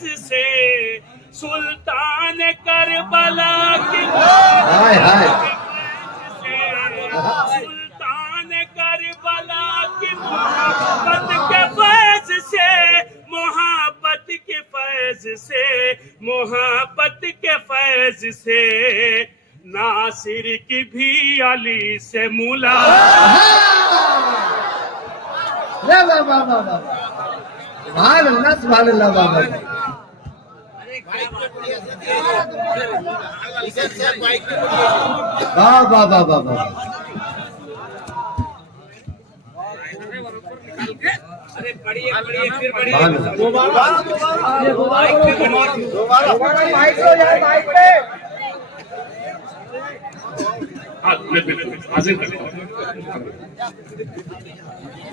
فیض سے سلطان کربلا کی سلطان کربلا کی محبت کے فیض سے محبت کے فیض سے محبت کے فیض سے ناصر کی بھی علی سے سبحان اللہ سبحان اللہ بابا بابا بابا بابا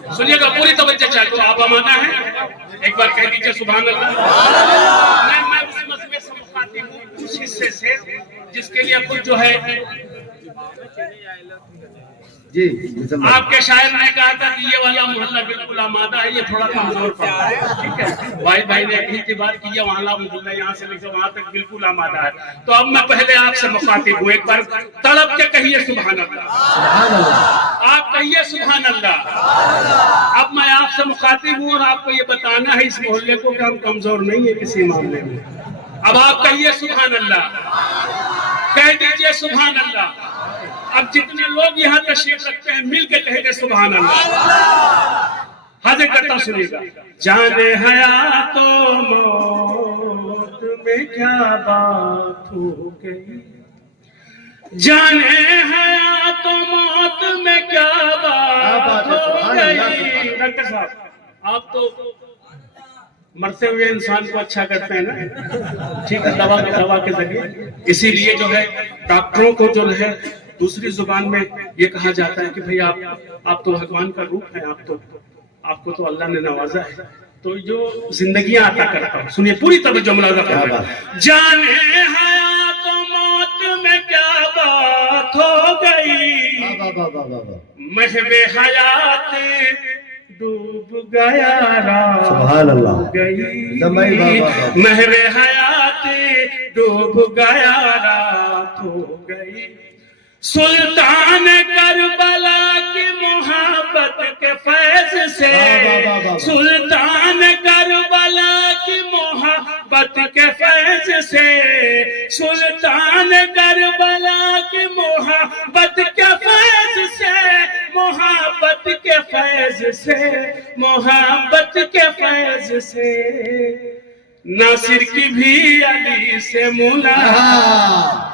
سنیے گا پوری توجہ چاہے تو آپ امانہ ہے ایک بار کہہ دیجئے سبحان اللہ میں اس مسئلے سے مخاطب ہوں اس حصے سے جس کے لیے خود جو ہے جی آپ کے شاعر نے کہا تھا کہ یہ والا محلہ بالکل آمادہ ہے یہ تھوڑا کمزور پڑتا ہے ٹھیک ہے واحد بھائی نے ایک ہی بات کی ہے والا محلہ یہاں سے لے کے وہاں تک بالکل آمادہ ہے تو اب میں پہلے آپ سے مخاطب ہوں ایک بار تڑپ کے کہیے سبحان اللہ آپ کہیے سبحان اللہ اب میں آپ سے مخاطب ہوں اور آپ کو یہ بتانا ہے اس محلے کو کہ ہم کمزور نہیں ہیں کسی معاملے میں اب آپ کہیے سبحان اللہ کہہ دیجئے سبحان اللہ اب جتنے لوگ یہاں تشریف رکھتے ہیں مل کے کہہ دے سبحان اللہ حاضر کرتا سنیے گا جانے حیات و موت میں کیا بات ہو گئی جانے حیات و موت میں کیا بات ہو گئی ڈاکٹر صاحب آپ تو مرتے ہوئے انسان کو اچھا کرتے ہیں نا ٹھیک ہے دوا کے ذریعے اسی لیے جو ہے ڈاکٹروں کو جو ہے دوسری زبان میں یہ کہا جاتا ہے کہ بھئی آپ تو بھگوان کا روپ ہیں آپ کو تو اللہ نے نوازا ہے تو جو زندگیاں عطا کرتا ہوں سنیے پوری توجہ ملاحظہ کریں جانے حیات و موت میں کیا بات ہو گئی محو حیات ڈوب گیا سبحان اللہ گئی محو حیات ڈوب گیا رات ہو گئی سلطان کربلا کی محبت کے فیض سے سلطان کربلا کی محبت کے فیض سے سلطان کربلا کی محبت کے فیض سے محبت کے فیض سے محبت کے فیض سے ناصر کی بھی علی سے ملاقات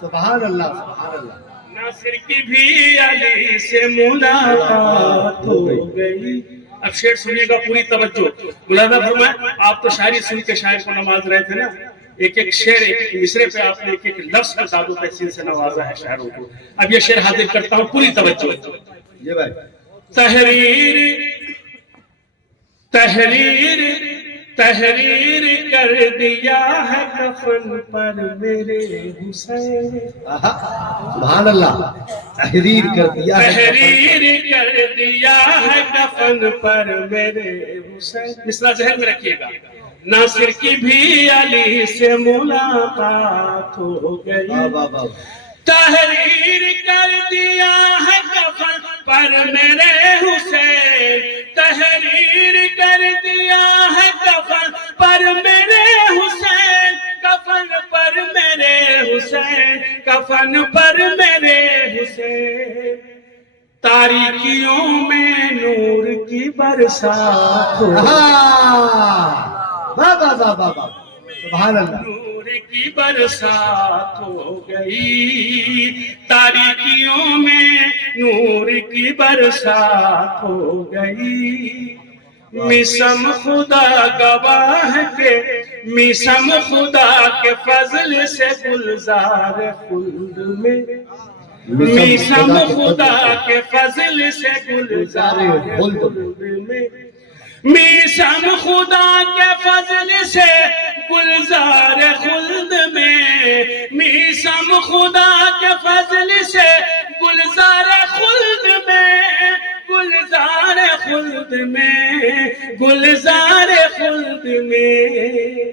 سبحان اللہ سبحان اللہ ناصر کی بھی علی سے ملاقات ہو گئی اب شعر سنیے گا پوری توجہ ملاحظہ فرمائیں آپ تو شاعری سن کے شاعر کو نواز رہے تھے نا ایک ایک شعر ایک ایک مصرے پہ آپ نے ایک ایک لفظ کا داد و تحسین سے نوازا ہے شاعروں کو اب یہ شعر حاضر کرتا ہوں پوری توجہ یہ بھائی تحریر تحریر تحریر کر دیا ہے کفن پر میرے حسین سبحان اللہ تحریر کر دیا تحریر کر دیا ہے کفن پر میرے حسین مصرع ذہن میں رکھیے گا ناصر کی بھی علی سے ملاقات ہو گئی تحریر کر دیا ہے کفن پر میرے حسین تحریر کر دیا ہے کفن پر میرے حسین کفن پر میرے حسین کفن پر میرے حسین تاریکیوں میں نور کی برسات ہو سبحان اللہ نور کی برسات ہو گئی تاریکیوں میں نور کی برسات ہو گئی مسم خدا گواہ کے مسم خدا کے فضل سے گلزار خلد میں مسم خدا کے فضل سے گلزار خلد میں میسم خدا کے فضل سے گلزار خلد میں میسم خدا کے فضل سے گلزار خلد میں گلزار خلد میں گلزار خلد میں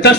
10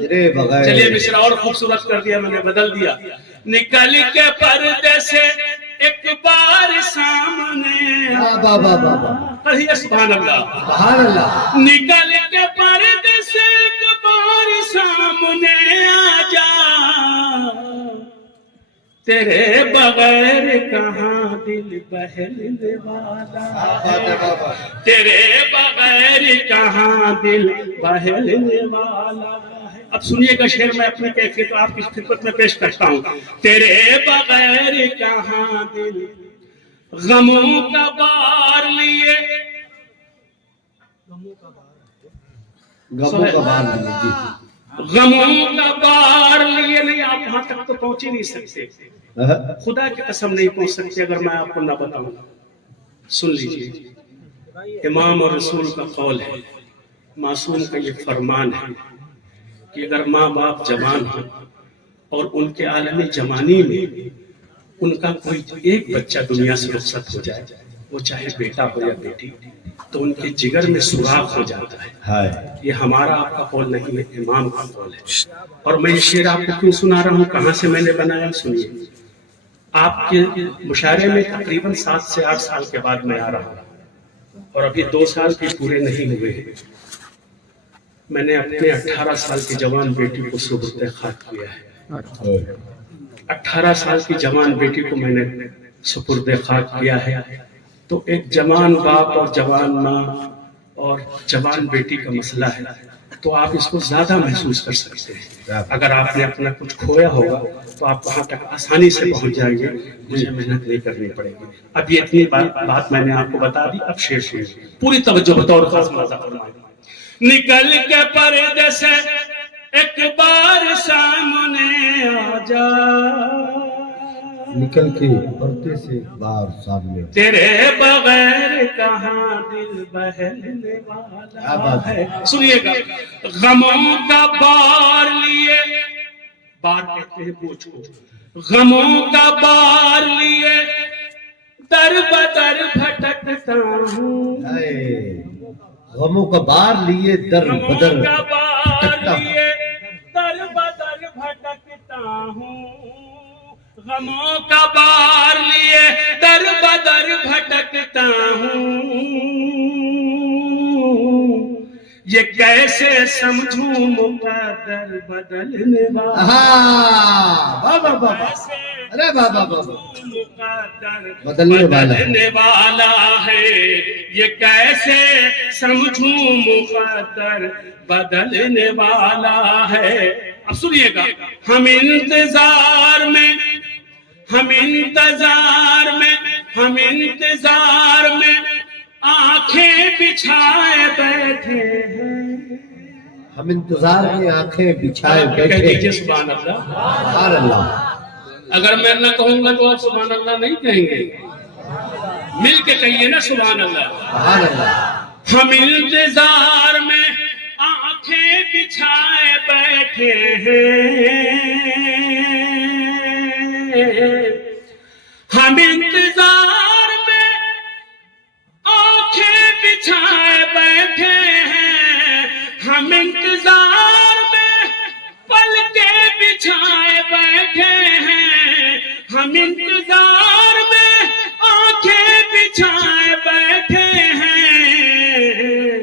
تیرے بغیر چلیے مصرع اور خوبصورت کر دیا میں نے، بدل دیا. نکل کے پردے سے ایک بار سامنے بابا بابا بابا پڑھیے سبحان اللہ. سبحان اللہ. نکل کے پردے سے ایک بار سامنے آ جا، تیرے بغیر کہاں دل بہلنے والا ہے، تیرے بغیر کہاں دل بہلنے والا ہے. اب سنیے گا شعر میں اپنی کیفیت آپ کی خدمت میں پیش کرتا ہوں. تیرے بغیر کہاں دل غموں کا بار لیے، غموں کا بار نہیں. جی غموں کا بار لیے. نہیں آپ وہاں تک تو پہنچ ہی نہیں سکتے، خدا کی قسم نہیں پہنچ سکتے اگر میں آپ کو نہ بتاؤں. سن لیجیے، امام اور رسول کا قول ہے، معصوم کا یہ فرمان ہے کہ اگر ماں باپ جوان ہوں اور ان کے عالم جوانی میں ان کا کوئی ایک بچہ دنیا سے رخصت ہو جائے، وہ چاہے بیٹا ہو یا بیٹی، تو ان کے جگر میں سوراخ ہو جاتا ہے. یہ ہمارا آپ کا قول نہیں ہے، امام کا قول ہے. اور میں یہ شعر آپ کو کیوں سنا رہا ہوں، کہاں سے میں نے بنایا سنیے. آپ کے مشاعرے میں تقریباً 7 سے 8 سال کے بعد میں آ رہا ہوں، اور ابھی 2 سال بھی پورے نہیں ہوئے ہیں. میں نے اپنے 18 سال کی جوان بیٹی کو سپرد خاک کیا ہے. 18 سال کی جوان بیٹی کو میں نے سپرد خاک کیا ہے. تو ایک جوان باپ اور جوان ماں اور جوان بیٹی کا مسئلہ ہے، تو آپ اس کو زیادہ محسوس کر سکتے ہیں. اگر آپ نے اپنا کچھ کھویا ہوگا تو آپ وہاں تک آسانی سے پہنچ جائیں گے، مجھے محنت نہیں کرنی پڑے گی. اب یہ اتنی بات میں نے آپ کو بتا دی. اب شعر پوری توجہ بطور خاص ملاحظہ فرمائیں. نکل کے پردے سے ایک بار سامنے آ جا، نکل کے پردے سے ایک بار سامنے، تیرے بغیر کہاں دل بہلنے والا ہے. سنیے گا، غموں کا بار لیے، بار کہتے ہیں بوجھ کو، غموں کا بار لیے در بدر بھٹکتا ہوں، غموں کا بار لیے در بدر غموں کا بار بھٹکتا ہوں. لیے در بدر بھٹکتا ہوں، غموں کا بار لیے در بدر بھٹکتا ہوں. یہ کیسے سمجھوں مقدر بدلنے والا، بابا بابا ارے بابا بابا مقدر بدلنے والا ہے. یہ کیسے سمجھوں مقدر بدلنے والا ہے. اب سنیے گا، ہم انتظار میں آنکھیں بچھائے بیٹھے ہیں. ہم انتظار میں آنکھیں بچھائے بیٹھے ہیں. سبحان اللہ. سبحان اللہ. اگر میں نہ کہوں گا تو آپ سبحان اللہ نہیں کہیں گے، مل کے کہیے نا سبحان اللہ. سبحان اللہ. ہم انتظار میں آنکھیں بچھائے بیٹھے ہیں، ہم انتظار میں آنکھیں بچھائے بیٹھے ہیں، ہم انتظار میں پلکیں بچھائے بیٹھے ہیں، ہم انتظار میں آنکھیں بچھائے بیٹھے ہیں.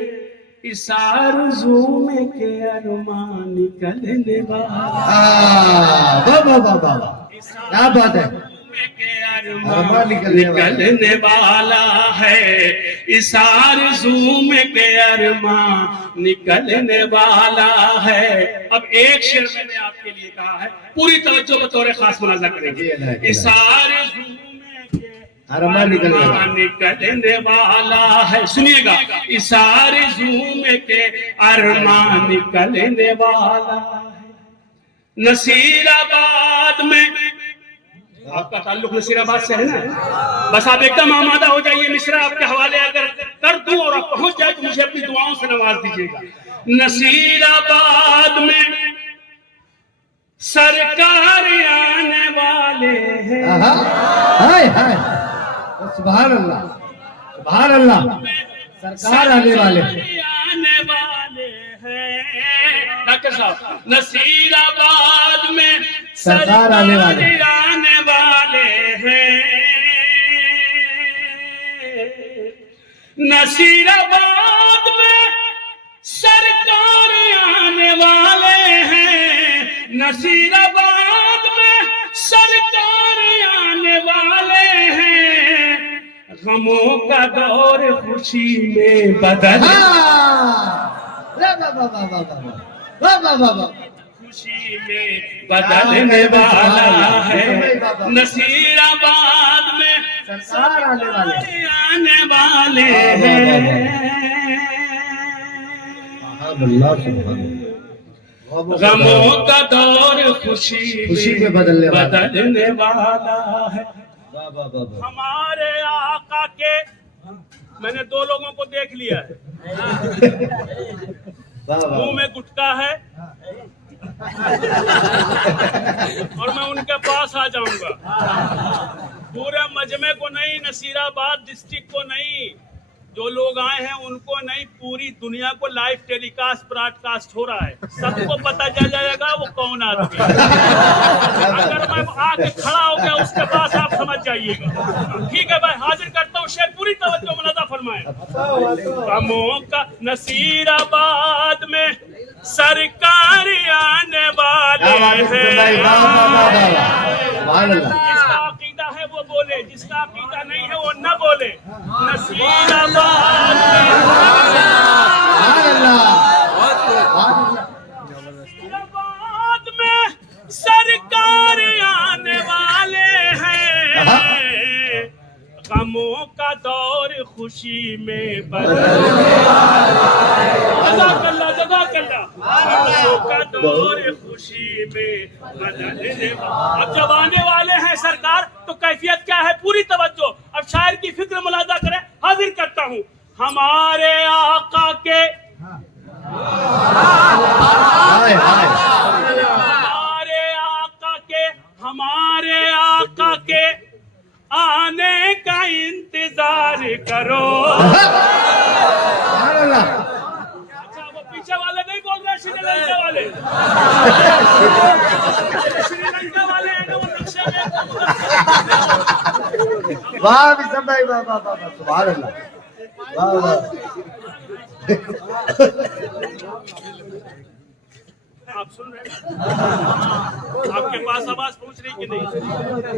اس آرزو میں کہ ارمان نکلنے والا، بابا بابا کیا بات ہے، ارمان نکلنے والا ہے. اس آرزو میں کہ ارمان نکلنے والا ہے. اب ایک شعر میں نے آپ کے لیے کہا ہے، پوری توجہ بطور خاص ملاحظہ کریں گے. اس آرزو میں کہ ارمان نکلنے والا ہے. سنیے گا، اس آرزو میں کہ ارمان نکلنے والا ہے. نصیر آباد میں، آپ کا تعلق نصیر آباد سے ہے نا، بس آپ ایک دم آمادہ ہو جائیے. مصرع آپ کے حوالے اگر کر دوں اور آپ پہنچ جائے تو مجھے اپنی دعاؤں سے نواز دیجیے گا. نصیر آباد میں سرکار آنے والے ہیں، سبحان اللہ سبحان اللہ. سرکار آنے والے ہیں. ذاکر صاحب نصیر آباد میں سرکار آنے والے ہیں نصیر آباد میں سرکار آنے والے ہیں نصیر آباد میں سرکار آنے والے ہیں غموں کا دور خوشی میں بدل خوشی میں بدلنے والا ہے نصیر آباد میں سرکار آنے والے ہیں غموں کا دور خوشی میں بدلنے والا ہے ہمارے آقا کے میں نے دو لوگوں کو دیکھ لیا ہے منہ میں گٹکا ہے اور میں ان کے پاس آ جاؤں گا پورے مجمع کو نہیں نصیر آباد ڈسٹرکٹ کو نہیں جو لوگ آئے ہیں ان کو نہیں پوری دنیا کو لائیو ٹیلی کاسٹ براڈ کاسٹ ہو رہا ہے سب کو پتہ چل جائے گا وہ کون آدمی ہے اگر میں آ کے کھڑا ہو گیا اس کے پاس آپ سمجھ جائیے گا ٹھیک ہے بھائی حاضر کرتا ہوں شیخ پوری توجہ ملاحظہ فرمائیں غموں کا نصیر آباد میں سرکار آنے والے ہیں جس کا عقیدہ ہے وہ بولے جس کا عقیدہ نہیں ہے وہ نہ بولے نصیر آباد میں سرکار آنے والے ہیں غموں کا دور خوشی میں بدلنے جزاک اللہ غموں کا دور خوشی میں بدلنے اب جب آنے والے ہیں سرکار تو کیفیت کیا ہے پوری توجہ اب شاعر کی فکر ملاحظہ کریں حاضر کرتا ہوں ہمارے آقا کے ہمارے آقا کے آنے کا انتظار کرو اچھا وہ پیچھے والے نہیں بول رہے شری لنکا والے شری لنکا والے ہیں وہ نقشے میں واہ بسم بھائی واہ واہ واہ سبحان اللہ واہ واہ آپ سن رہے ہیں آپ کے پاس آواز پہنچ رہی کہ نہیں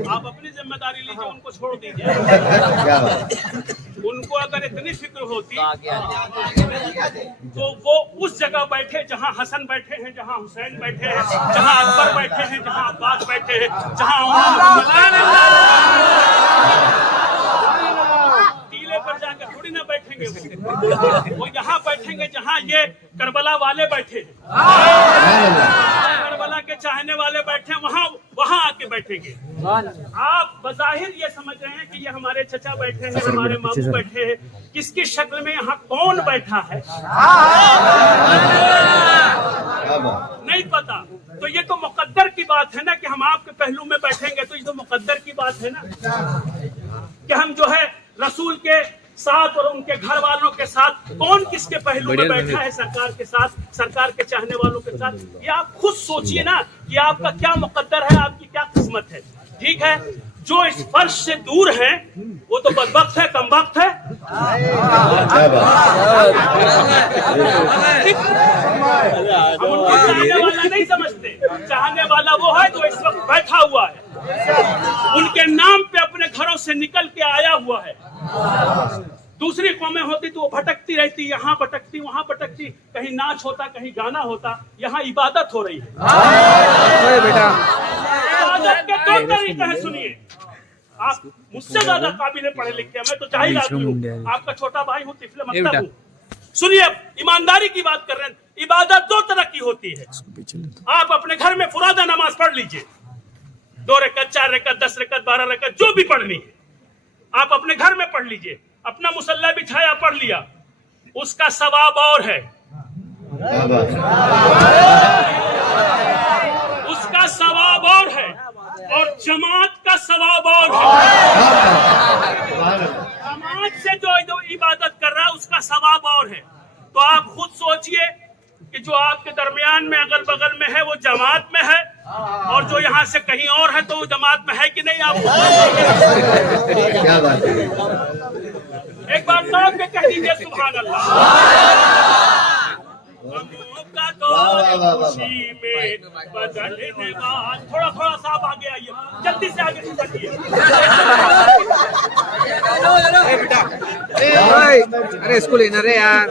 آپ اپنی ذمہ داری لیجیے ان کو چھوڑ دیجیے ان کو اگر اتنی فکر ہوتی تو وہ اس جگہ بیٹھے جہاں حسن بیٹھے ہیں جہاں حسین بیٹھے ہیں جہاں اکبر بیٹھے ہیں جہاں عباس بیٹھے ہیں جہاں ٹیلے پر جا کے تھوڑی نہ بیٹھیں گے وہ یہاں بیٹھیں گے جہاں یہ کربلا والے بیٹھے ہیں کربلا کے چاہنے والے بیٹھے ہیں وہاں آ کے بیٹھیں گے آپ بظاہر یہ سمجھ رہے ہیں کہ یہ ہمارے چچا بیٹھے ہیں ہمارے ماموں بیٹھے ہیں کس کی شکل میں یہاں کون بیٹھا ہے نہیں پتا تو یہ تو مقدر کی بات ہے نا کہ ہم آپ کے پہلو میں بیٹھیں گے تو یہ تو مقدر کی بات ہے نا کہ ہم جو ہے رسول کے ساتھ اور ان کے گھر والوں کے ساتھ کون کس کے پہلو میں بیٹھا ہے سرکار کے ساتھ سرکار کے چاہنے والوں کے ساتھ یہ آپ خود سوچئے نا کہ آپ کا کیا مقدر ہے آپ کی کیا قسمت ہے ٹھیک ہے جو اس فرش سے دور ہیں وہ تو بدبخت ہے کم وقت ہے ہم ان کو چاہنے والا نہیں سمجھتے چاہنے والا وہ ہے جو اس وقت بیٹھا ہوا ہے ان کے نام پہ اپنے گھروں سے نکل کے آیا ہوا ہے دوسری قومیں ہوتی تو وہ بھٹکتی رہتی یہاں بھٹکتی وہاں بھٹکتی کہیں ناچ ہوتا کہیں گانا ہوتا یہاں عبادت ہو رہی ہے عبادت کے دو طریقے ہیں سنیے آپ مجھ سے زیادہ قابل پڑھے لکھے ہیں میں تو جاہل آدمی ہوں آپ کا چھوٹا بھائی ہوں طفل مکتب ہوں سنیے ایمانداری کی بات کر رہے ہیں عبادت دو طرح کی ہوتی ہے آپ اپنے گھر میں فرادہ نماز پڑھ لیجئے 2 رکعت 4 رکعت 10 رکعت 12 رکعت جو بھی پڑھنی ہے آپ اپنے گھر میں پڑھ لیجئے اپنا مصلی بچھایا پڑھ لیا اس کا ثواب اور ہے اس کا ثواب اور ہے اور جماعت کا ثواب اور ہے جماعت سے جو عبادت کر رہا ہے اس کا ثواب اور ہے تو آپ خود سوچئے کہ جو آپ کے درمیان میں اگل بغل میں ہے وہ جماعت میں ہے، اور جو یہاں سے کہیں اور ہے تو وہ جماعت میں ہے کہ نہیں؟ آپ کیا بات ہے، ایک بار کام کے کہہ دیجیے سبحان اللہ۔ خوشی میں بدلنے والا، تھوڑا سا آپ آگے آئیے، جلدی سے آگے بڑھیے۔ ارے اس کو لینا رے یار،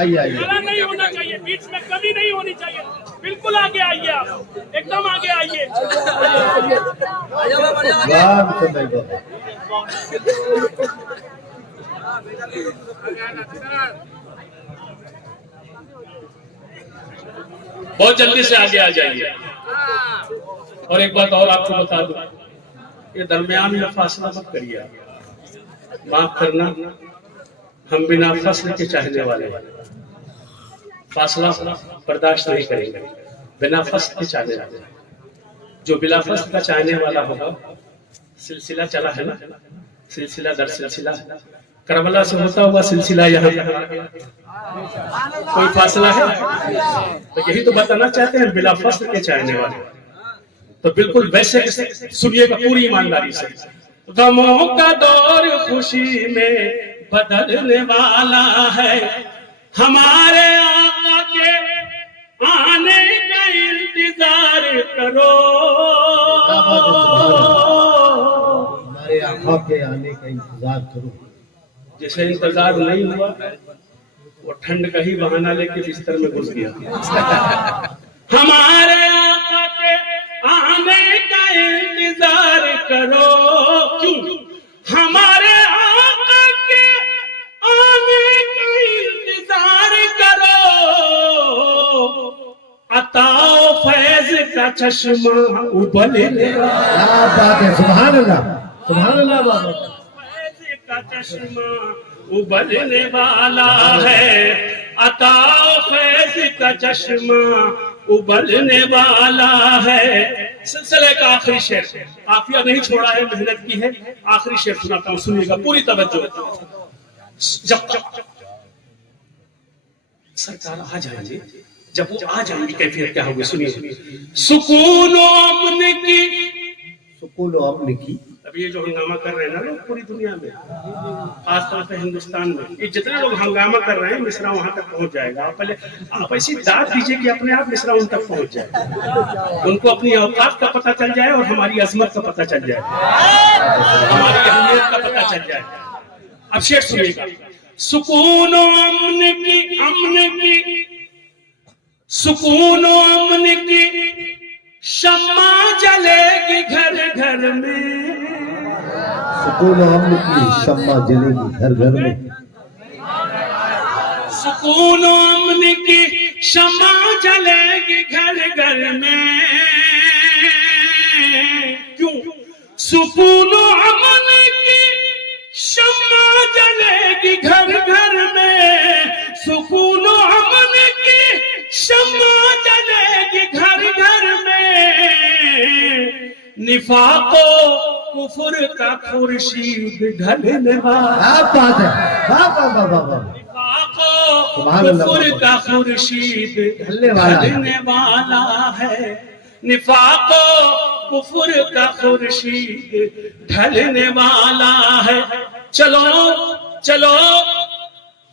آئیے آئیے، کھڑا نہیں ہونا چاہیے، بیچ میں کمی نہیں ہونی چاہیے، بالکل آگے آئیے، آپ ایک دم آگے آئیے۔ واہ مصطفی بابا، بہت جلدی سے آگے آ جائیے۔ اور ایک بات اور آپ کو بتا دوں، یہ درمیان میں فاصلہ مت کریے، معاف کرنا، ہم بنا فصل کے چاہنے والے فاصلہ برداشت نہیں کریں گے، بنا فصل کے چاہنے والے، جو بلا فصل کا چاہنے والا ہوگا، سلسلہ چلا ہے نا، سلسلہ در سلسلہ، کربلا سے ہوتا ہوا سلسلہ یہاں کوئی فاصلہ ہے؟ تو یہی تو بتانا چاہتے ہیں، بلا فصل کے چاہنے والے۔ تو بالکل ویسے سنیے گا پوری ایمانداری سے، غموں کا دور خوشی میں بدلنے والا ہے، ہمارے آقا کے آنے کا انتظار کرو، ہمارے آقا کے آنے کا انتظار کرو۔ جسے انتظار نہیں ہوا وہ ٹھنڈ کا ہی بہانہ لے کے بستر میں گھس گیا۔ ہمارے آقا کے آنے کا انتظار کرو، کیوں؟ ہمارے آقا کے آنے کا انتظار کرو، عطا و فیض کا چشمہ ابلنے کیا بات ہے، سبحان اللہ، سبحان اللہ بابا، فیض کا چشمہ ابلنے والا ہے، عطا و فیض کا چشمہ ابلنے والا ہے۔ سلسلے کا آخری شعر، قافیہ نہیں چھوڑا ہے، محنت کی ہے، آخری شعر سناتا ہوں، سنیے گا پوری توجہ۔ جب سرکار آ جائیں گے، جب وہ آ جائیں گی کیفیت کیا ہوگی سنیے۔ سکون و امن کی، سکون و امن کی، اب یہ جو ہنگامہ کر رہے ہیں نا لوگ پوری دنیا میں، خاص طور پہ ہندوستان میں، یہ جتنے لوگ ہنگامہ کر رہے ہیں مصرع وہاں تک پہنچ جائے گا۔ آپ پہلے آپ ایسی داد دیجئے کہ اپنے آپ مصرع ان تک پہنچ جائے، ان کو اپنی اوقات کا پتہ چل جائے اور ہماری عظمت کا پتہ چل جائے، ہماری اہمیت کا پتہ چل جائے۔ اب شعر سنیے گا، سکون و امن کی، امن کی، سکون و امن کی شمع جلے گی گھر گھر میں، سکون و امن کی شمع جلے گی گھر گھر میں، سکون و امن کی شمع جلے گی گھر گھر میں، کیوں؟ سکون و امن کی شمع جلے گی گھر گھر میں، سکون و امن کی شمع جلے گی گھر گھر میں، نفاق و کفر کا خورشید ڈھلنے والا، کیا بات ہے، واہ واہ واہ واہ واہ، کفر کا خورشید ڈھلنے والا ہے، نفاق و کفر کا خورشید ڈھلنے والا ہے، چلو چلو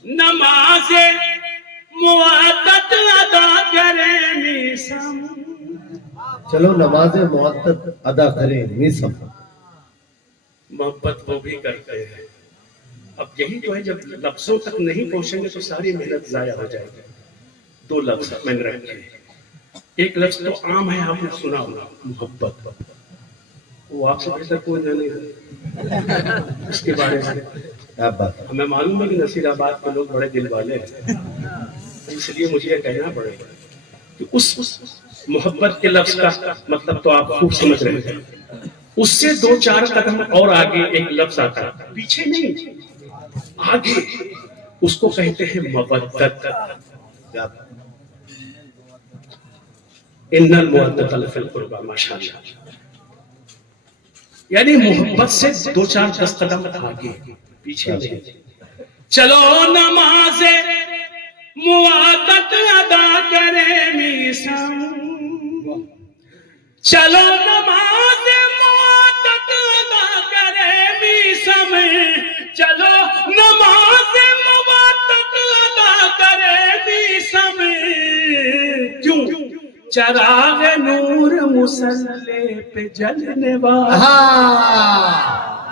نماز موعدت ادا کریں میسم، چلو نماز معطل ادا کریں میسم، محبت وہ بھی کرتے ہیں۔ اب یہی تو ہے، جب لفظوں تک نہیں پہنچیں گے تو ساری محنت ضائع ہو جائے گی۔ دو لفظ میں نے رکھے، ایک لفظ تو عام ہے، آپ نے سنا ہوگا، محبت، وہ آپ سے بہتر کوئی نہیں ہے اس کے بارے میں۔ کیا بات ہے، ہمیں معلوم ہے کہ نصیر آباد کے لوگ بڑے دل والے ہیں، اس لیے مجھے یہ کہنا پڑے گا کہ اس محبت کے لفظ کا مطلب تو آپ خوب سمجھ رہے ہیں، اس سے دو چار قدم اور آگے ایک لفظ آتا ہے، پیچھے نہیں آگے، اس کو کہتے ہیں مودت۔ کیا بات ہے، ان المودۃ لفی القربی، ماشاءاللہ، یعنی محبت سے دو چار دس قدم آگے، پیچھے نہیں۔ چلو نماز موعدت ادا کرے میسم چلو نماز موت ادا کرے میسم چلو نماز موت ادا کرے میسم کیوں چراغ نور مسلح پہ جلنے والا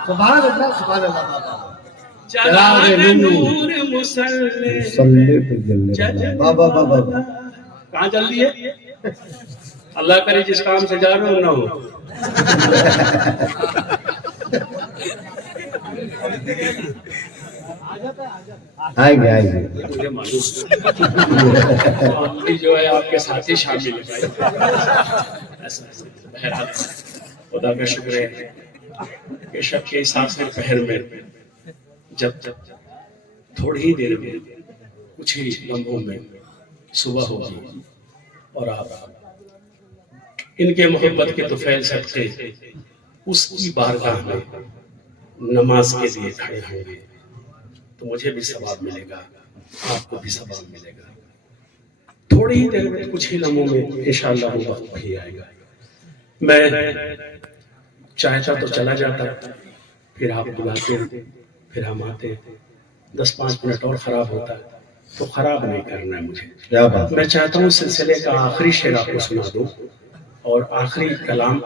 سبحان اللہ بابا چراغ نور مسلح پہ جلنے والا بابا کہاں جل رہی ہے اللہ کرے جس کام سے جا رہا ہوں نہ ہو آئیں گے مجھے معلوم جو ہے آپ کے ساتھ ہی شامل ہے بہرحال خدا کا شکر ہے کہ شب کے حساب سے پہر میں جب تھوڑی ہی دیر میں کچھ ہی لمحوں میں صبح ہوگی اور آپ ان کے محبت کے طفیل صدقے اس کی بارگاہ میں نماز کے لیے کھڑے ہوں گے تو مجھے بھی ثواب ملے گا آپ کو بھی ثواب ملے گا تھوڑی ہی دیر میں کچھ ہی لمحوں میں انشاءاللہ وہ وقت بھی آئے گا میں چاہتا تو چلا جاتا پھر آپ بلاتے پھر ہم آتے 10-5 منٹ اور خراب ہوتا تو خراب نہیں کرنا ہے مجھے میں چاہتا ہوں سلسلے کا آخری شعر آپ کو سنا دوں اور آخری کلام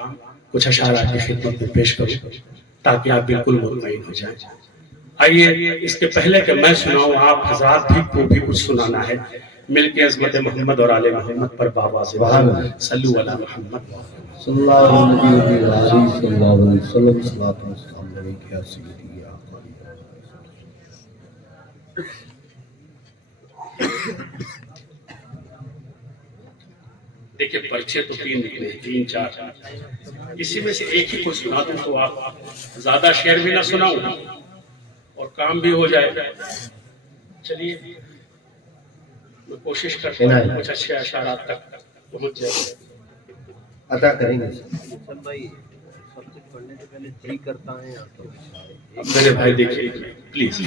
کچھ اشعار آپ کی خدمت میں پیش کروں تاکہ آپ بالکل مطمئن ہو جائیں آئیے اس کے پہلے کہ میں سناؤں آپ حضرات کو بھی کچھ سنانا ہے مل کے عظمت محمد اور آل محمد پر بابا صلو علی محمد صلی اللہ علیہ وسلم صلاۃ و سلام علیک یا سیدی یا آقای دیکھیں پرچے تو 3 نکلے 3-4 اسی میں سے ایک ہی کو سنا دوں تو آپ زیادہ شعر بھی نہ سناؤں اور کام بھی ہو جائے چلیے میں کوشش کرتا ہوں کچھ اچھے اشعارات تک پہنچ جائے عطا کریں گے میرے بھائی دیکھیے پلیز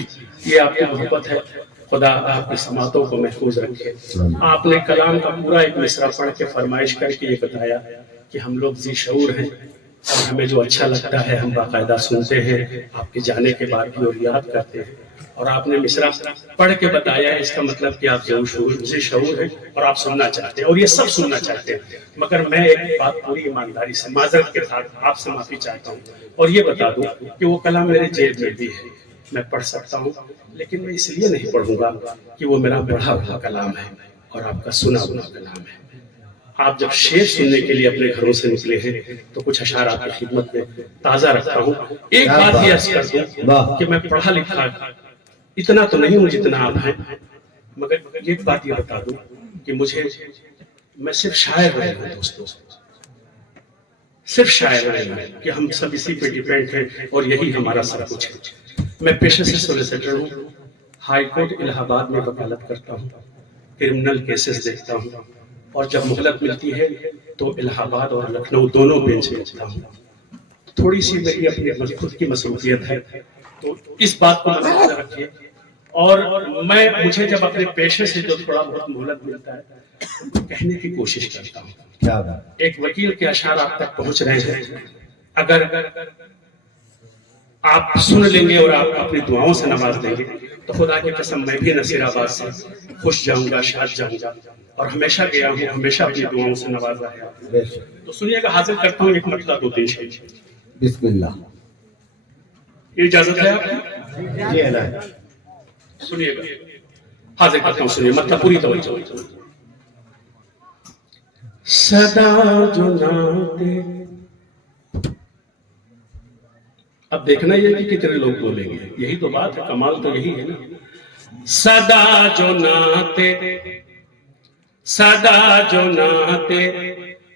یہ آپ کی محبت ہے خدا آپ کی سماعتوں کو محفوظ رکھے آپ نے کلام کا پورا ایک مصرع پڑھ کے فرمائش کر کے یہ بتایا کہ ہم لوگ ذی شعور ہیں اور ہمیں جو اچھا لگتا ہے ہم باقاعدہ سنتے ہیں آپ کے جانے کے بعد بھی اور یاد کرتے ہیں اور آپ نے مصرع پڑھ کے بتایا اس کا مطلب کہ آپ ذی شعور ہیں اور آپ سننا چاہتے ہیں اور یہ سب سننا چاہتے ہیں مگر میں ایک بات پوری ایمانداری سے معذرت کے ساتھ آپ سے معافی چاہتا ہوں اور یہ بتا دوں کہ وہ کلام میرے جیب میں بھی ہے میں پڑھ سکتا ہوں لیکن میں اس لیے نہیں پڑھوں گا کہ وہ میرا پڑھا ہوا کلام ہے اور آپ کا سنا ہوا کلام ہے آپ جب شعر سننے کے لیے اپنے گھروں سے نکلے ہیں تو کچھ اشعار آپ کی خدمت میں تازہ رکھتا ہوں ایک بات یہ عرض کر دوں کہ میں پڑھا لکھا اتنا تو نہیں ہوں جتنا آپ ہیں مگر ایک بات یہ بتا دوں کہ میں صرف شاعر رہا ہوں دوستوں صرف شاعر رہا ہوں کہ ہم سب اسی پہ ڈیپینڈ ہیں اور یہی ہمارا سب کچھ ہے میں پیشے سے سولیسیٹر ہوں ہائی کورٹ الہ آباد میں وکالت کرتا ہوں کرمنل کیسز دیکھتا ہوں اور جب مہلت ملتی ہے تو الہ آباد اور لکھنؤ دونوں بینچ میں ہوتا ہوں تھوڑی سی میری اپنی خود کی مصروفیت ہے تو اس بات کو نظر رکھیے اور مجھے جب اپنے پیشے سے جو تھوڑا بہت مہلت ملتا ہے تو کہنے کی کوشش کرتا ہوں ایک وکیل کے اشعار آپ تک پہنچ رہے ہیں اگر آپ سن لیں گے اور آپ اپنی دعاؤں سے نواز دیں گے تو خدا کی قسم میں بھی نصیر آباد سے خوش جاؤں گا شاد جاؤں گا اور ہمیشہ گیا ہوں ہمیشہ اپنی دعاؤں سے نوازا ہے تو سنیے گا حاضر کرتا ہوں ایک مطلب 2-3 شعر بسم اللہ یہ اجازت ہے آپ کی جی ہے نا سنیے گا حاضر کرتا ہوں سنیے مطلب پوری توجہ صدا جو ناتے اب دیکھنا یہ کہ کتنے لوگ بولیں گے یہی تو بات ہے کمال تو یہی ہے نا صدا جو ناتے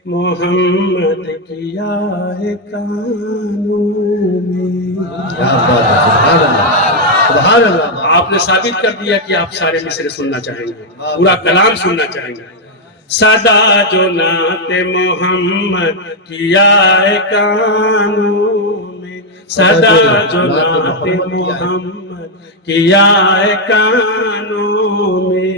محمد کیا ہے کانوں میں سبحان اللہ آپ نے ثابت کر دیا کہ آپ سارے مصرے سننا چاہیں گے پورا کلام سننا چاہیں گے صدا جو نعت محمد کیا ہے کانوں میں صدا جو نعت محمد کیا ہے کانوں میں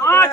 5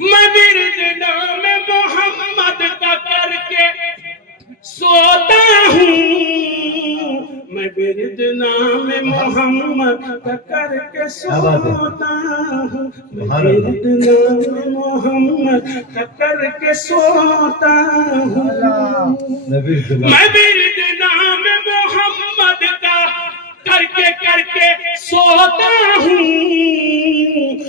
میں ورد نام محمد کا کر کے سوتا ہوں، میں ورد نام محمد کا کر کے سوتا ہوں، میں ورد نام محمد کا کر کے سوتا ہوں، میں ورد نام محمد کا کر کے سوتا ہوں،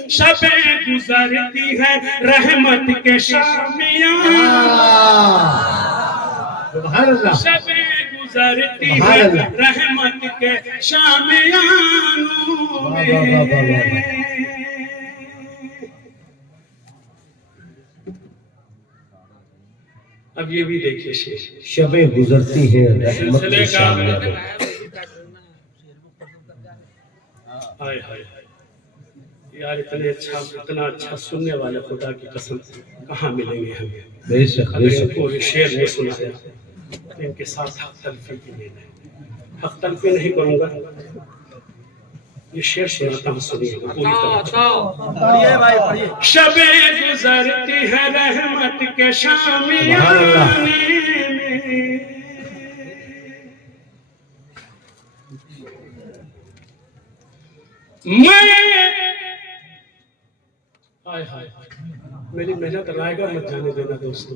شبیں گزرتی ہے رحمت کے شامیاں، شبیں گزرتی ہے رحمت کے شامیانوں میں۔ اب یہ بھی دیکھیے شبیں گزرتی ہیں رحمت سلسلے کے کا شامیاں میں۔ ہائے ہائے یار اتنا اچھا سننے والے خدا کی قسم کہاں ملیں گے ہمیں؟ بے شک اگر ان کو یہ شعر نہیں سنایا تو ان کے ساتھ حق تلفی کی نہیں ہے، حق تلفی نہیں کروں گا، یہ شعر سناتا ہوں، سنیے گا پوری طرح۔ شبیں گزرتی ہے رحمت کے شامیانے میں، میری محنت رائے گا مت جانے دینا دوستو،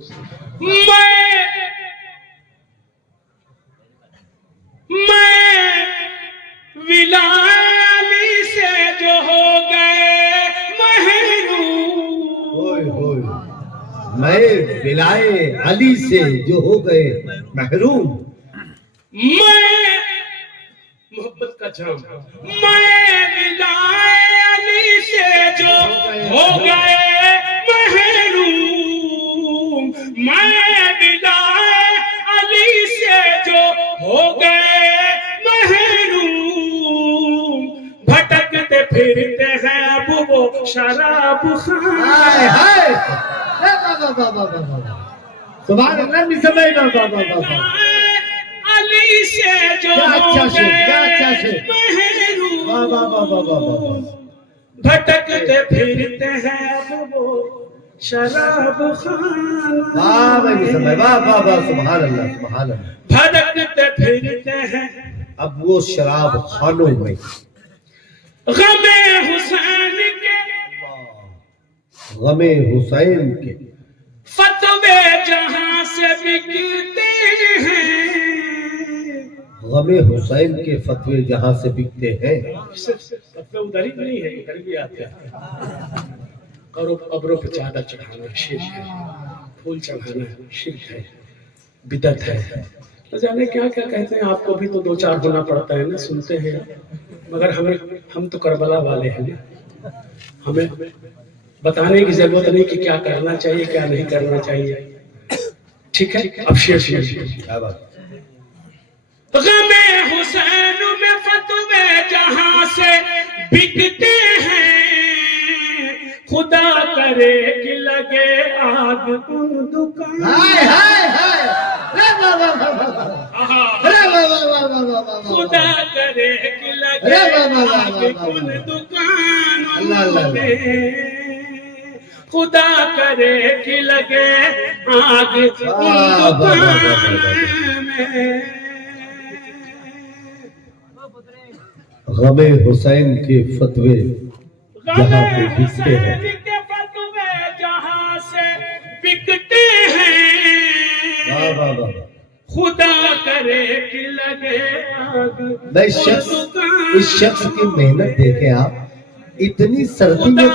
میں ولالی سے جو ہو گئے محروم، میں ولائے علی سے جو ہو گئے محروم، میں محبت کا جام، میں ولائے علی سے جو ہو گئے محروم، میں ولائے علی سے جو ہو گئے محروم، بھٹکتے پھرتے ہیں اب وہ شراب خانے، سبحان اللہ بھی سمجھنا بابا علی سے جو ہو گئے محروم، بھٹکتے پھرتے ہیں اب وہ شراب خانے، سبحان اللہ سبحان اللہ، بھٹکتے پھرتے ہیں اب وہ شراب خانوں میں، غم حسین کے غم حسین کے فتوے جہاں سے بکتے ہیں، غم حسین کے فتوے جہاں سے بکتے ہیں، فتوے ادھر ہی نہیں ہے، ادھر بھی آتے ہیں، قبروں پہ چادر چڑھانا شرک ہے، پھول چڑھانا شرک ہے، بدعت ہے، نہ جانے کیا کیا کہتے ہیں، آپ کو بھی تو دو چار ہونا پڑتا ہے نا، سنتے ہیں، مگر ہم تو کربلا والے ہیں، ہمیں بتانے کی ضرورت نہیں کہ کیا کرنا چاہیے کیا نہیں کرنا چاہیے، ٹھیک ہے؟ اب شعر کیا بات، غم حسین میں فتوے جہاں سے بکتے ہیں، خدا کرے کہ لگے آگ ان دکان، خدا کرے کہ لگے آگ ان دکانوں میں، خدا کرے کہ لگے آگ ان دکانوں میں، غم حسین کے فتوے جہاں پہ بکتے ہیں، کے فتوے جہاں سے بکتے ہیں، خدا کرے کہ لگے آگ میں اس شخص کی محنت دیکھیں آپ، اتنی سردی میں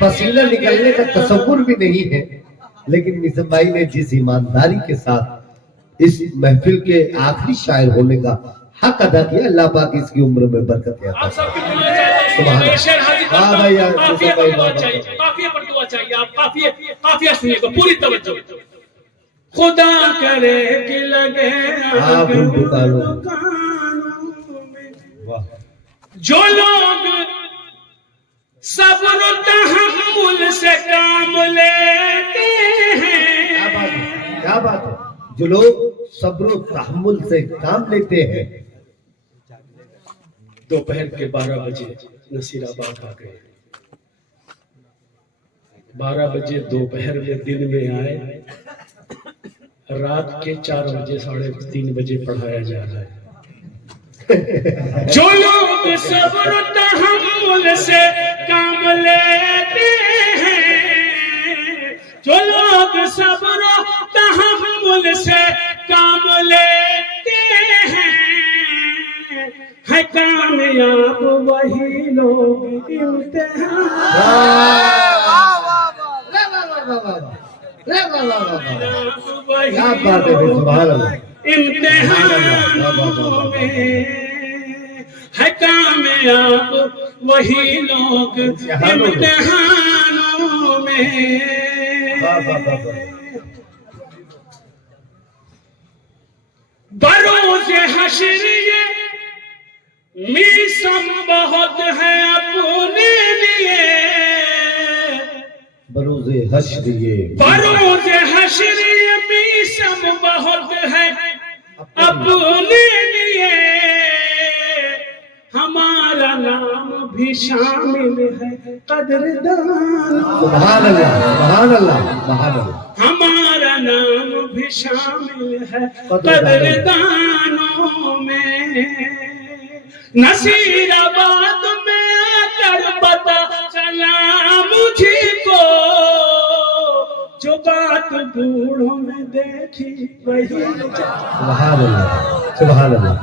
پسینہ نکلنے کا تصور بھی نہیں ہے، لیکن نظام بھائی نے جس ایمانداری کے ساتھ اس محفل کے آخری شاعر ہونے کا حق ادا کیا، اللہ پاک اس کی عمر میں برکت عطا آپ سب کی سبحان اللہ۔ ہاں بھائی یار، قافیہ پر دعا چاہیے، قافیہ پر دعا چاہیے، آپ قافیہ سنیے گا پوری توجہ، خدا کرے کہ لگے آگ ان دکانوں میں، جو لوگ صبر و تحمل سے کام لیتے ہیں، کیا بات ہے، جو لوگ صبر و تحمل سے کام لیتے ہیں، دوپہر کے 12 بجے نصیر آباد آ گئے، 12 بجے دوپہر میں دن میں آئے, رات کے 4 بجے 3:30 بجے پڑھایا جا رہا ہے. جو لوگ صبر و تحمل سے کام لیتے ہیں, جو لوگ صبر و تحمل سے کام لیتے ہیں, ہے کامیاب وہی لوگ امتحان. کیا بات ہے, سبحان اللہ. امتحانوں میں ہے کامیاب وہی لوگ امتحانوں میں. بروز حشر یہ میسم بہت ہے اپنے لیے, بروز حشر یہ بروز حشر یہ میسم بہت ہے اپنے لیے, ہمارا نام بھی شامل ہے قدردان. سبحان اللہ, سبحان اللہ, سبحان اللہ. ہمارا نام بھی شامل ہے قدردانوں میں. نصیر آباد میں آ کر پتہ چلا مجھے کو, جو بات بوڑھوں میں دیکھی وہی. سبحان اللہ, سبحان اللہ.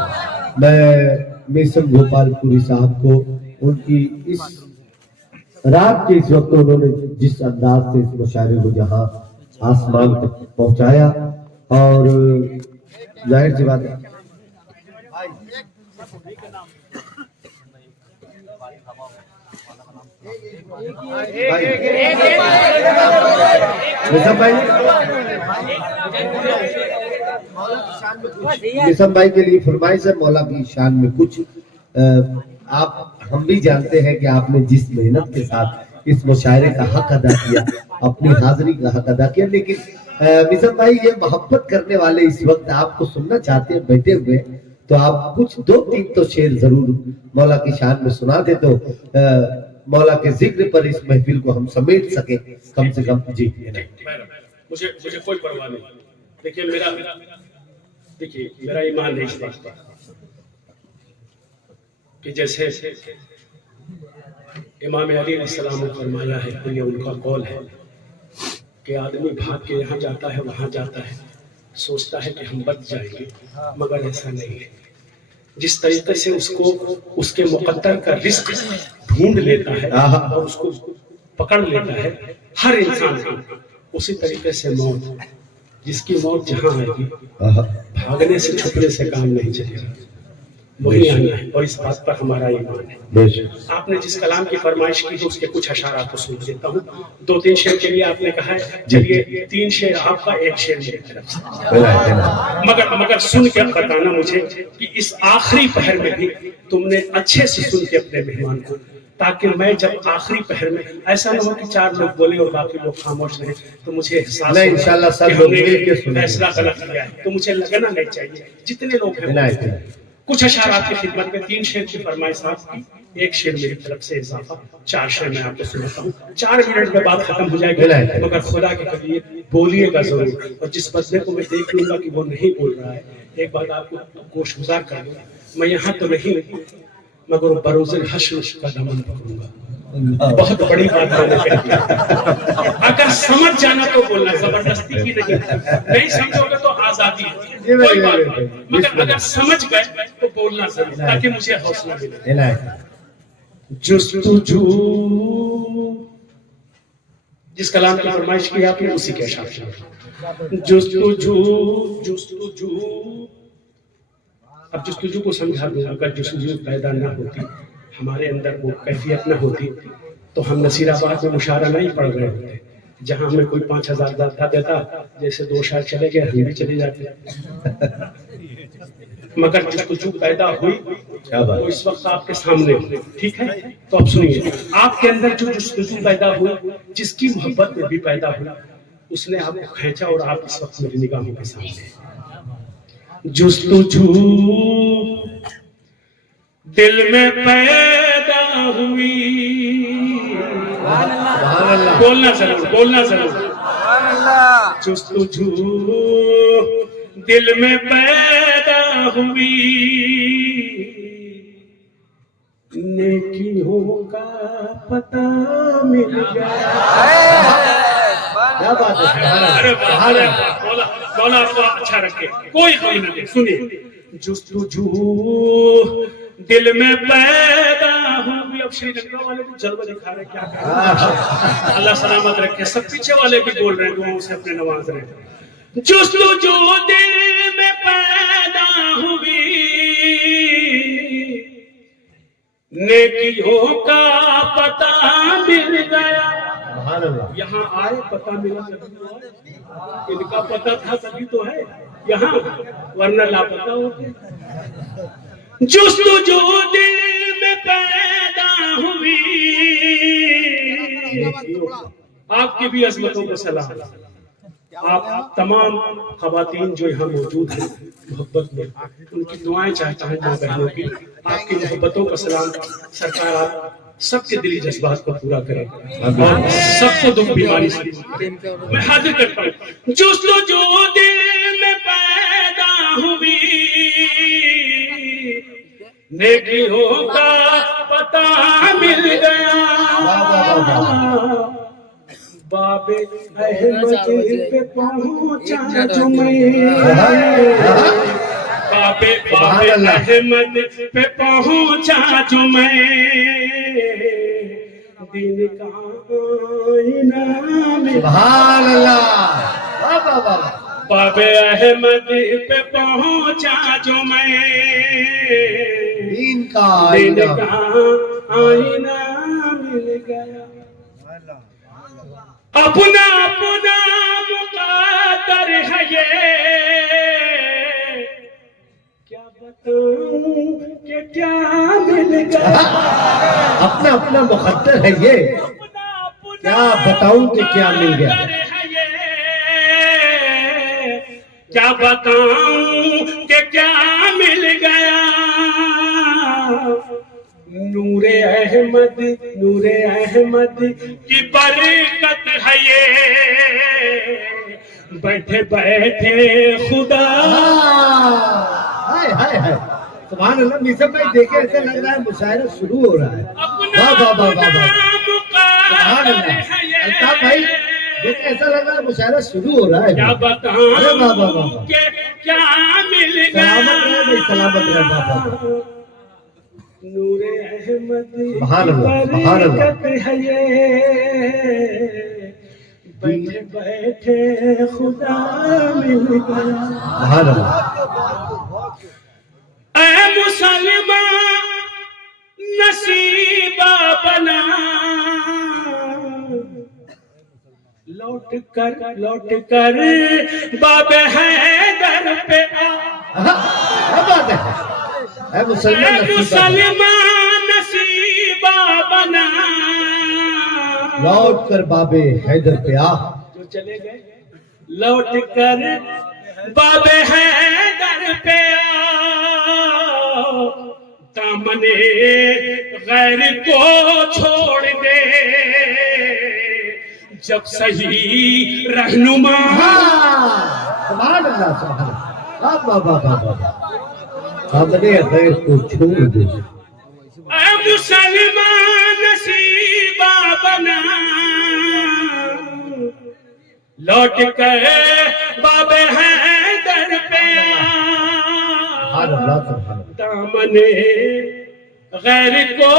میں میسم گوپال پوری صاحب کو ان کی اس رات کے اس وقت انہوں نے جس انداز سے اس مشاعرے کو جہاں آسمان تک پہنچایا, اور ظاہر سی بات ہے نسم بھائی کے لیے فرمائش ہے مولا کی شان میں کچھ. آپ ہم بھی جانتے ہیں کہ آپ نے جس محنت کے ساتھ اس مشاعرے کا حق ادا کیا, اپنی حاضری کا حق ادا کیا, لیکن نسم بھائی یہ محبت کرنے والے اس وقت آپ کو سننا چاہتے ہیں بیٹھے ہوئے, تو آپ کچھ 2-3 تو شعر ضرور مولا کی شان میں سنا دے تو مولا کے ذکر پر اس محفل کو ہم سمیٹ سکیں کم سے کم. جی مجھے کوئی پرواہ نہیں. دیکھیے میرا ایمان ہے اس بات پر کہ جیسے امام علی علیہ السلام نے فرمایا ہے, یہ ان کا قول ہے کہ آدمی بھاگ کے یہاں جاتا ہے وہاں جاتا ہے, سوچتا ہے کہ ہم بچ جائیں گے, مگر ایسا نہیں ہے. جس طریقے سے اس کو اس کے مقدر کا رزق ڈھونڈ لیتا ہے اور اس کو پکڑ لیتا ہے ہر انسان کو, اسی طریقے سے موت, جس کی موت جہاں آئے گی بھاگنے سے چھپنے سے کام نہیں چلے گا, وہی آنا ہے. اور اس بات پر ہمارا ایمان ہے. آپ نے جس کلام کی فرمائش کی ہے اس کے کچھ اشارات کو سن دیتا ہوں. 2-3 شعر کے لیے آپ نے کہا ہے, چلیے 3 شعر آپ کا, 1 شعر میری طرف سے. مگر سن کے بتانا مجھے کہ اس آخری پہر میں بھی تم نے اچھے سے سن کے اپنے مہمان کو, تاکہ میں جب آخری پہر میں ایسا نہ ہو کہ 4 لوگ بولے اور باقی لوگ خاموش رہیں, تو مجھے احساس نہیں انشاءاللہ سب لوگ مل کے سنیں. فیصلہ غلط کیا ہے تو مجھے لگنا نہیں چاہیے. جتنے لوگ ہیں کچھ اشارات کی خدمت میں 3 شعر کی فرمائش آپ کی, 1 شعر میری طرف سے اضافہ, 4 شعر میں آپ کو سناتا ہوں. 4 منٹ میں بات ختم ہو جائے گی, مگر خدا کے قریب بولیے گا ضرور. اور جس بندے کو میں دیکھ لوں گا کہ وہ نہیں بول رہا ہے, ایک بات آپ کو گوش گزار کر دوں, میں یہاں تو نہیں مگر بروز الحشر کا دامن پکڑوں گا. بہت بڑی بات میں نے کہی. اگر سمجھ جانا تو بولنا, زبردستی کی نہیں سمجھو گے تو آزادی ہے, کوئی بات نہیں, مگر اگر سمجھ گئے تو بولنا ضرور تاکہ مجھے حوصلہ ملے. جستجو, جس کلام کی فرمائش کی آپ نے اسی کے اشارے. جستجو اب جستجو کو سمجھا دوں. اگر جستجو پیدا نہ ہوتی, ہمارے اندر وہ کیفیت نہ ہوتی, تو ہم نصیر آباد میں مشاعرہ نہیں پڑھ رہے ہوتے. جہاں ہمیں کوئی 5000 دیتا, جیسے 2 شعر چلے گئے ہم بھی چلے جاتے. مگر جستجو پیدا ہوئی وہ اس وقت آپ کے سامنے, ٹھیک ہے, تو اب سنیے. آپ کے اندر جو جستجو پیدا ہوئی, جس کی محبت میں بھی پیدا ہوئی, اس نے آپ کو کھینچا اور آپ اس وقت میری نگاہوں کے سامنے. جستجو دل میں پیدا ہوئی, سبحان اللہ بولنا ضرور، بولنا ضرور. جستجو دل میں پیدا ہوئی، نیکیوں کا پتہ مل گیا. کیا بات ہے سبحان اللہ ارے سبحان اللہ مولا، مولا آپ کو اچھا رکھے، کوئی نہ دے. سنیے، جستجو دل میں پیدا ہوئی. اب شری لنکا والے بھی جلوہ دکھا رہے، کیا کر رہے. اللہ سلامت رکھے. سب پیچھے والے بھی بول رہے ہیں، دعاؤں سے اپنے نواز رہے ہیں. جستجو دل میں پیدا ہوئی، نیکیوں کا پتہ مل گیا. سبحان اللہ یہاں آئے پتہ ملا تبھی تو آئے. ان کا پتہ تھا تبھی تو ہے یہاں، ورنہ لاپتہ ہوتے. جستجو دل میں پیدا ہوئی. آپ کی بھی عظمتوں کو سلام. آپ تمام خواتین جو یہاں موجود ہیں محبت میں، ان کی دعائیں چاہتا ہوں ماں بہنوں کی. آپ کی محبتوں کا سلام. سرکار آپ سب کے دلی جذبات کو پورا کریں اور سب کو دکھ بیماری سے میں حاضر کرتا ہوں. جستجو دل میں پیدا ہوئی، نیکیوں کا پتہ مل گیا. باب احمد پہ پہنچا جو میں، باب احمد پہ پہنچا جو میں، دین کا آئینہ میں. سبحان اللہ واہ واہ واہ. باب احمد پہ پہنچا جو میں، دین کا دین آئینہ کا آئینہ مل گیا. اپنا اپنا مقدر ہے یہ، کیا بتاؤں کہ کیا مل گیا. اپنا اپنا مقدر ہے یہ، کیا بتاؤں کہ کیا مل گیا. کیا بتاؤں کہ کیا مل گیا. نور احمد، نور احمد کی برکت ہے یہ، بیٹھے بیٹھے خدا. ہائے ہائے ہائے سبحان اللہ. میسب بھائی دیکھیں ایسا لگ رہا ہے مشاعرہ شروع ہو رہا ہے. واہ واہ واہ واہ واہ سبحان اللہ. الطاف بھائی دیکھیں ایسا لگ رہا ہے مشاعرہ شروع ہو رہا ہے. کیا بتاؤں کہ کیا مل سلامت رہے بھائی، گیا. سلامت رہے بابا. نور احمد سبحان اللہ سبحان اللہ. برکت ہے یہ، بیٹھے بیٹھے خدا مل گیا. سبحان اللہ. اے مسلمان نصیبہ بنا، لوٹ کر باب حیدر پہ آ. کیا بات ہے. اے اے مسلمان مسلمان نصیبہ بنا، لوٹ کر باب حیدر پہ آ. جو چلے گئے لوٹ کر باب حیدر پہ آ. دامن غیر کو چھوڑ دے، جب صحیح رہنما. سبحان اللہ سبحان اللہ. واہ واہ واہ واہ واہ. سامنے غیر کو چھوڑ دے. اے مسلمان نصیبہ بنا، لوٹ کر باب حیدر پہ آ. سبحان اللہ سبحان اللہ. دامن غیر کو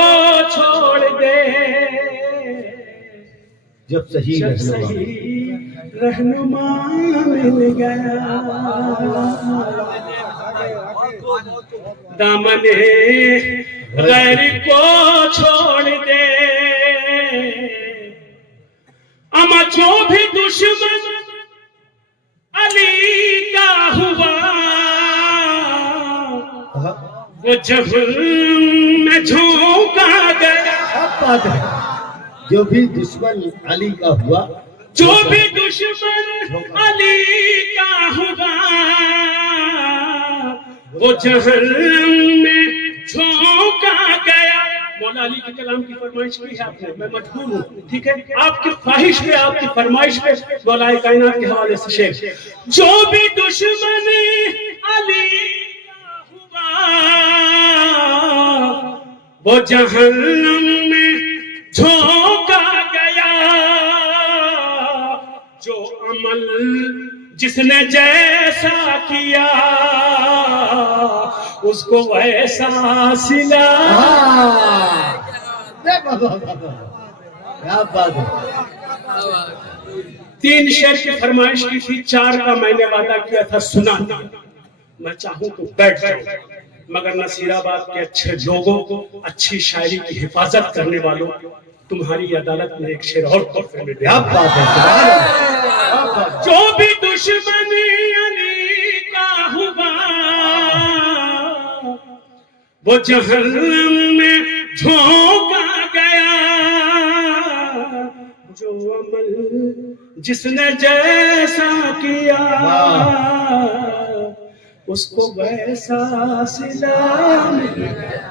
چھوڑ دے، جب صحیح جب رہنما. صحیح رہنما مل گیا. دامن غیر کو چھوڑ دے، اما جو بھی دشمن علی کا ہوا، وہ جہنم میں جھونکا گیا. اب بات ہے. جو بھی دشمن علی کا ہوا، جو بھی دشمن علی کا ہوا، وہ جہنم میں جھونکا گیا. مولا علی کے کلام کی فرمائش کی ہے آپ نے، میں مجبور ہوں، ٹھیک ہے؟ آپ کی خواہش پہ، آپ کی فرمائش پہ مولا کائنات کے حوالے سے شعر: جو بھی دشمن علی کا ہوا وہ جہنم میں جھونکا گیا، جو عمل جس نے جیسا کیا اس کو ویسا سلا۔ کیا بات ہے، 3 شعر کی فرمائش کی تھی، 4 کا میں نے وعدہ کیا تھا سنا۔ میں چاہوں تو بیٹھ جاؤں، مگر نصیر آباد کے اچھے لوگوں، اچھی شاعری کی حفاظت کرنے والوں، تمہاری عدالت میں ایک شعر اور تحفے میں دے۔ کیا بات ہے، سبحان اللہ۔ جو بھی دشمن علی کا ہوا وہ جہنم میں جھونکا گیا، جو عمل جس نے جیسا کیا اس کو ویسا سلا ملا۔